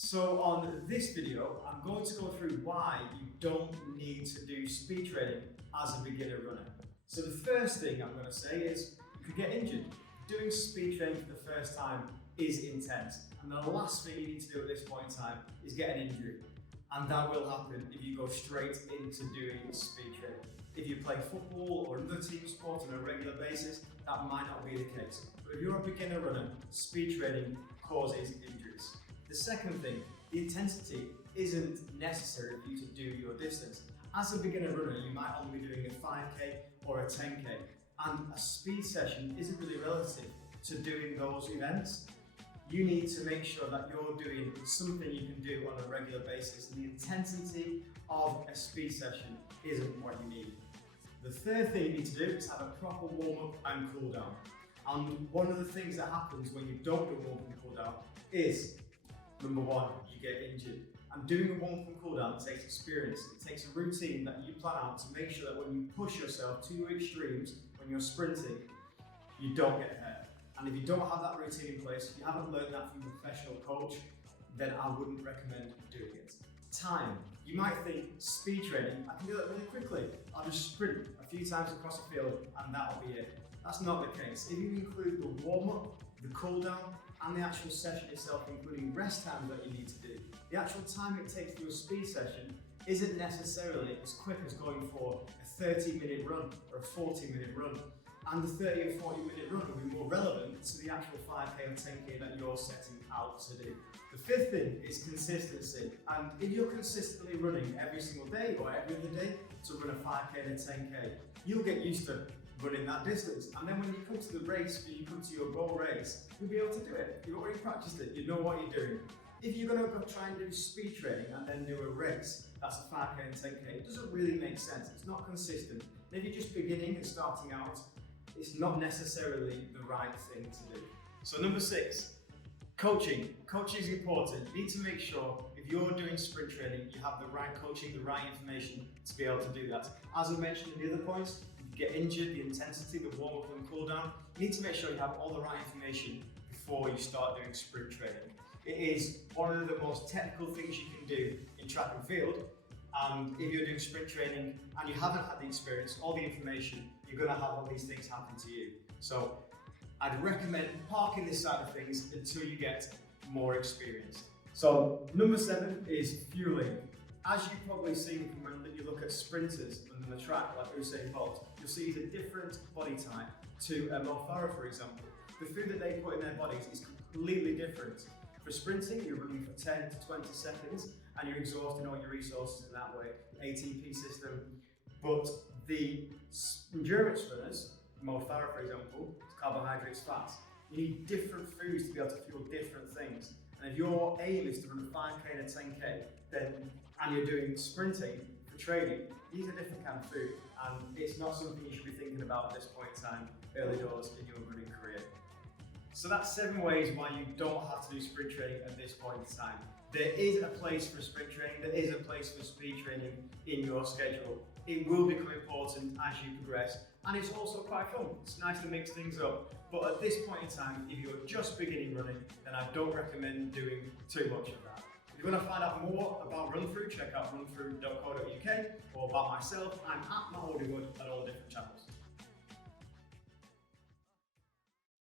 So on this video, I'm going to go through why you don't need to do speed training as a beginner runner. So the first thing I'm going to say is you could get injured. Doing speed training for the first time is intense, and the last thing you need to do at this point in time is get an injury. And that will happen if you go straight into doing speed training. If you play football or another team sport on a regular basis, that might not be the case. But if you're a beginner runner, speed training causes injuries. The second thing, the intensity isn't necessary for you to do your distance. As a beginner runner, you might only be doing a 5K or a 10K, and a speed session isn't really relative to doing those events. You need to make sure that you're doing something you can do on a regular basis, and the intensity of a speed session isn't what you need. The third thing you need to do is have a proper warm-up and cool-down. And one of the things that happens when you don't do a warm-up and cool-down is, number one, you get injured. And doing a warm-up and cool-down takes experience. It takes a routine that you plan out to make sure that when you push yourself to your extremes, when you're sprinting, you don't get hurt. And if you don't have that routine in place, if you haven't learned that from a professional coach, then I wouldn't recommend doing it. Time. You might think, speed training, I can do that really quickly. I'll just sprint a few times across the field and that'll be it. That's not the case. If you include the warm-up, the cool-down, and the actual session itself, including rest times that you need to do, the actual time it takes to do a speed session isn't necessarily as quick as going for a 30-minute run or a 40-minute run. And the 30 or 40-minute run will be more relevant to the actual 5K or 10K that you're setting out to do. The fifth thing is consistency. And if you're consistently running every single day or every other day to run a 5K and a 10K, you'll get used to running that distance. And then when you come to the race, when you come to your goal race, you'll be able to do it. You've already practiced it, you know what you're doing. If you're going to go try and do speed training and then do a race, that's a 5K and 10K, it doesn't really make sense. It's not consistent. And if you're just beginning and starting out, it's not necessarily the right thing to do. So number 6, coaching. Coaching is important. You need to make sure if you're doing sprint training, you have the right coaching, the right information to be able to do that. As I mentioned in the other points, you get injured, the intensity, the warm-up and cool-down, you need to make sure you have all the right information before you start doing sprint training. It is one of the most technical things you can do in track and field. And if you're doing sprint training and you haven't had the experience or the information, you're going to have all these things happen to you. So I'd recommend parking this side of things until you get more experience. So number 7 is fueling. As you've probably seen from when you look at sprinters on the track like Usain Bolt, you'll see he's a different body type to a Mo Farah, for example. The food that they put in their bodies is completely different. For sprinting, you're running for 10 to 20 seconds and you're exhausting all your resources in that way, ATP system. But the endurance runners, Mo Farah for example, carbohydrates, fats, you need different foods to be able to fuel different things. And if your aim is to run a 5K and a 10K, and you're doing sprinting for training, these are different kind of food, and it's not something you should be thinking about at this point in time, early doors in your running career. So that's 7 ways why you don't have to do sprint training at this point in time. There is a place for sprint training, there is a place for speed training in your schedule. It will become important as you progress, and it's also quite fun. It's nice to mix things up. But at this point in time, if you're just beginning running, then I don't recommend doing too much of that. If you want to find out more about Run Through, check out runthrough.co.uk, or about myself, I'm at Matt Hollywood at all different channels.